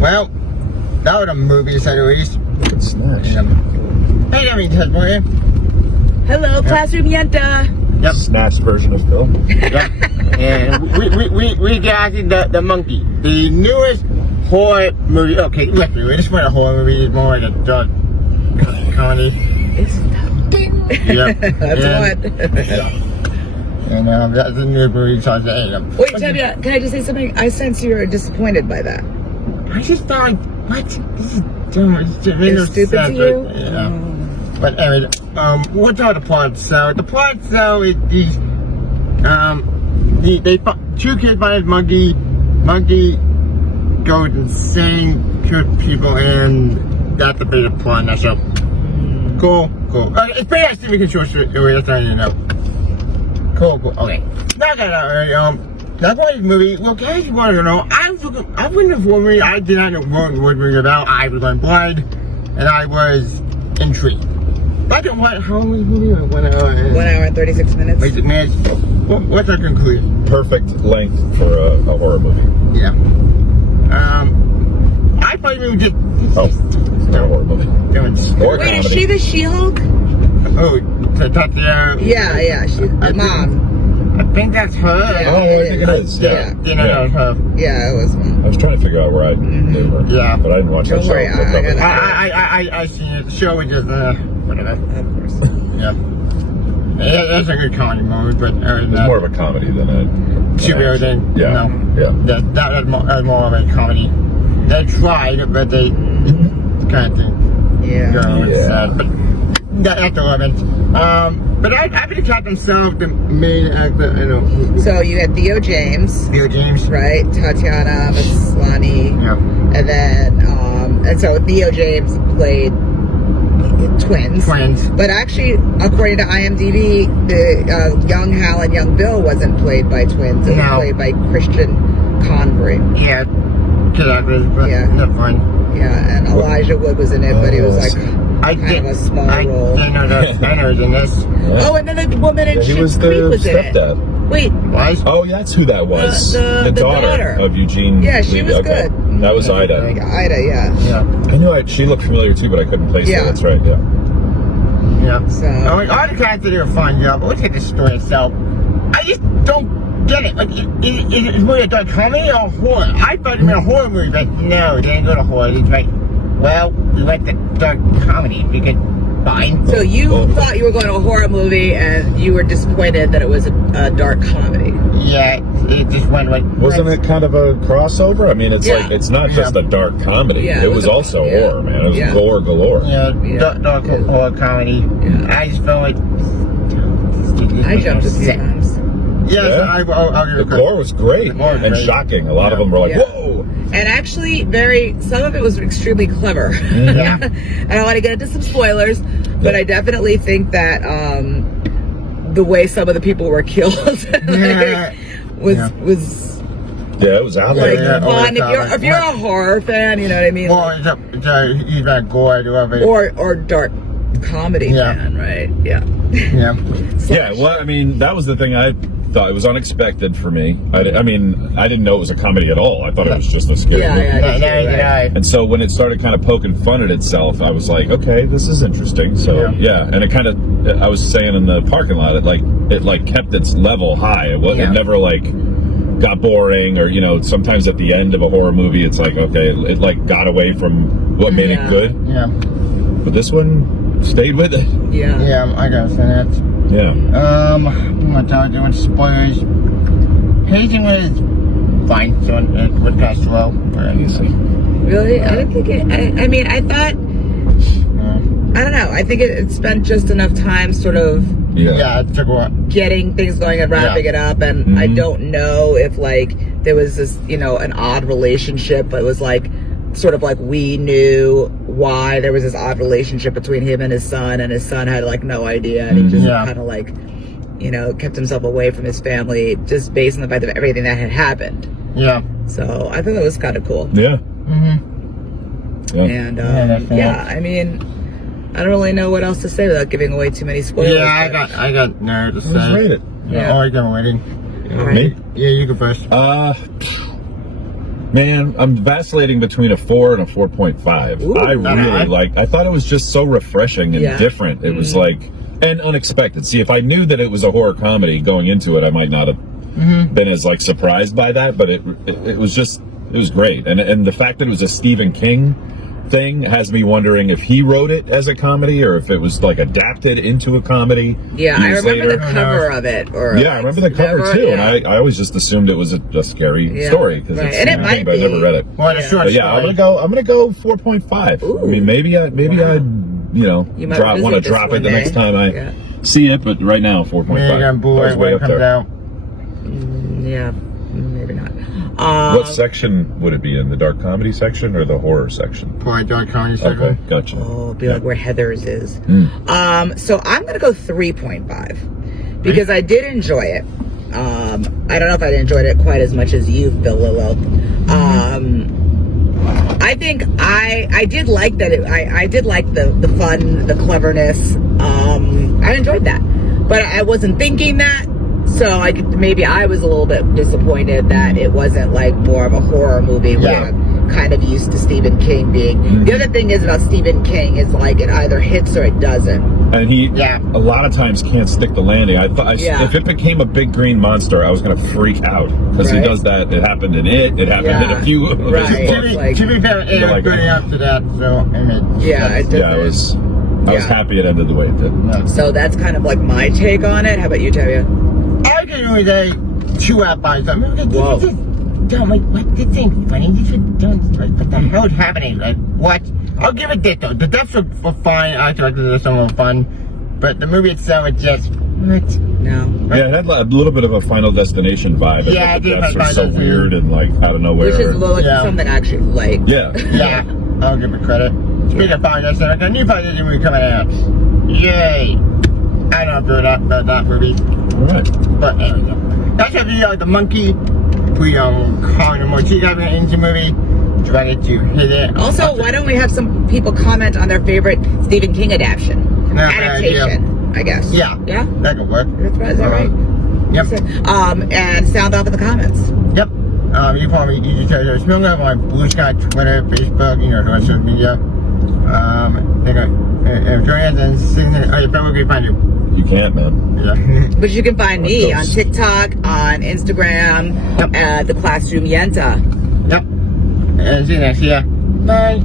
Well, that was a movie, to say the least. It's snatched. Hey, let me touch for you. Hello, classroom yenta. Yep. Snatched version of Phil. Yep. And we got the monkey, the newest horror movie. Okay, look, this wasn't a horror movie. It's more like a dark comedy. Yep. That's and, what. And that's the new movie. So Wait, Tanya, can I just say something? I sense you're disappointed by that. I just thought, what? This is dumb. It's stupid to you? Yeah. But anyway, what's all the plot? So the plot, is these, two kids find monkey. Monkey goes insane, kills people, and that's the bit of the plot in that show. Cool. It's pretty much Stephen King short story. That's all you know. Cool. Okay. That's why this movie. Well, guys, you want to know? I wouldn't have warned me. I did not know what the movie was about. I was on blind, and I was intrigued. I don't want how many movie? 1 hour. 1 hour and 36 minutes. Wait a minute. What's our conclusion? Perfect length for a horror movie. Yeah. I thought you were just. It's not a horror movie. Or Wait, is comedy. she the She-Hulk? Oh, Tatiana. Yeah, she's the mom. I think that's her. Yeah. Oh, I think it is. Yeah. That was her. Yeah, it was mom. I was trying to figure out where I knew her. Yeah. But I didn't watch that Don't show. worry, I seen it. The show was just whatever. Of course. Yeah. Yeah, that's a good comedy movie, but It's more of a comedy than a superhero thing. Yeah. No. Yeah. That's more of a comedy. They tried, but they kind of thing. Yeah. It's sad, but that's the limit. But I been the himself, the main actor. You know. So you had Theo James, Theo James. right? Tatiana Maslany. Yeah. And then, and so Theo James played twins. But actually, according to IMDb, the young Hal and young Bill wasn't played by twins. It was played by Christian Convery. Yeah. Kid actors, but not fun. Yeah, and Elijah Wood was in it, but he was like kind of a small role. I know that. I know he's in this. Oh, and then the woman in He Schitt's was the Creek was in it. stepdad. Wait, Was? Oh, that's who that was. The daughter of Eugene. yeah, she was Okay. good. That was Ida. Ida, yeah. Yeah. I knew she looked familiar too, but I couldn't place Yeah. her. That's right. Yeah. Yeah. So- all the characters are fun, yeah, but look at the story itself. I just don't get it. Like, is it more a dark comedy or horror? I thought it was a horror movie, but no, they didn't go to horror. It's like, well, we went to dark comedy. We could fine. So you thought you were going to a horror movie, and you were disappointed that it was a dark comedy. Yeah, it just went like. Wasn't it kind of a crossover? I mean, it's like it's not just a dark comedy. Yeah, it was also horror, man. It was gore galore. Yeah, dark horror comedy. Yeah. I just felt like. I jumped a few times. Yes, Yeah. I'll give The it credit. gore was great The gore was and great. shocking. A lot of them were like, Yeah. "Whoa!" And actually, some of it was extremely clever. Yeah. I don't want to get into some spoilers, but I definitely think that the way some of the people were killed was Yeah, it was out like there. fun. If you're a horror fan, you know what I mean. Well, it's even gore. I love it. Or dark comedy fan, right? Yeah. Yeah. Yeah, well, I mean, that was the thing I thought. It was unexpected for me. I mean, I didn't know it was a comedy at all. I thought it was just a scary movie. And so when it started kind of poking fun at itself, I was like, okay, this is interesting. So yeah, and it kind of, I was saying in the parking lot, it kept its level high. It never like got boring, or sometimes at the end of a horror movie, it's like, okay, it like got away from what made it good. Yeah. But this one stayed with it. Yeah. Yeah, I gotta say that. Yeah. I'm not telling you spoilers. Pacing was fine, so it would pass well. Easy. Really? I don't think I mean, I thought. I don't know. I think it spent just enough time sort of Yeah, it took a while. getting things going and wrapping it up, and I don't know if like there was this, an odd relationship, but it was like sort of like we knew why there was this odd relationship between him and his son had like no idea, and he just kind of like, kept himself away from his family just based on the fact of everything that had happened. Yeah. So I thought that was kind of cool. Yeah. Yeah. And I mean, I don't really know what else to say without giving away too many spoilers. Yeah, I got no to say. Rate it. Yeah. Oh, I'm waiting. Me? Yeah, you go first. Man, I'm vacillating between a 4 and a 4.5. Ooh. I really like. I thought it was just so refreshing and different. It was like and unexpected. See, if I knew that it was a horror comedy going into it, I might not have been as like surprised by that. But it was just it was great. And the fact that it was a Stephen King thing has me wondering if he wrote it as a comedy or if it was like adapted into a comedy. Yeah, I years remember later. the cover of it. Or Yeah, I remember the cover too, yeah. and I always just assumed it was a scary story because it's And it Stephen might King, but I never be. read it. Well, it's short But yeah, I'm gonna go 4.5. Ooh. I mean, maybe I You might want to revisit this drop it one the next day. time I see it, but right now 4.5. Maybe on That Blu-ray was way when it up comes there. out. Yeah, maybe not. What section would it be in? The dark comedy section or the horror section? Boy, dark comedy Okay, circle. gotcha. Oh, it'd be like where Heather's is. Mm. So I'm gonna go 3.5 because I did enjoy it. I don't know if I enjoyed it quite as much as you, Bill Lillo. I think I did like that. I did like the fun, the cleverness. I enjoyed that, but I wasn't thinking that. So maybe I was a little bit disappointed that it wasn't like more of a horror movie where I'm kind of used to Stephen King being. The other thing is about Stephen King is like it either hits or it doesn't. And he a lot of times can't stick the landing. I thought if it became a big green monster, I was gonna freak out because he does that. It happened in it. It happened in a few of his books. To be fair, it was good after that, so I mean, I was happy it ended the way it did. So that's kind of like my take on it. How about you, Tavia? I give it a 2 out of 5. Whoa. What? This ain't funny. What the hell is happening? Like, what? I'll give it that though. The deaths were fine. I thought they were somewhat fun. But the movie itself was just, what? No. Yeah, it had a little bit of a Final Destination vibe. Yeah, it the did deaths have were so Final weird and like out of nowhere. Which is like something I actually like. Yeah. Yeah, I'll give it credit. Speaking of Final Destination, a new Final Destination movie coming out. Yay! I don't know about that movie. Alright. But anyway, that's a video of the monkey. We calling more. So you guys an indie movie. Try to hit it. Also, why don't we have some people comment on their favorite Stephen King adaptation? I guess. Yeah. Yeah? That could work. Is that right? Yep. And sound off in the comments. Yep. You can follow me, Easy Treasure Smuggler, on Blue Sky, Twitter, Facebook, social media. Join us and sing. Where can we find you? You can't, man. Yeah. But you can find me on TikTok, on Instagram, at the Classroom Yenta. Yep. And see you next year. Bye.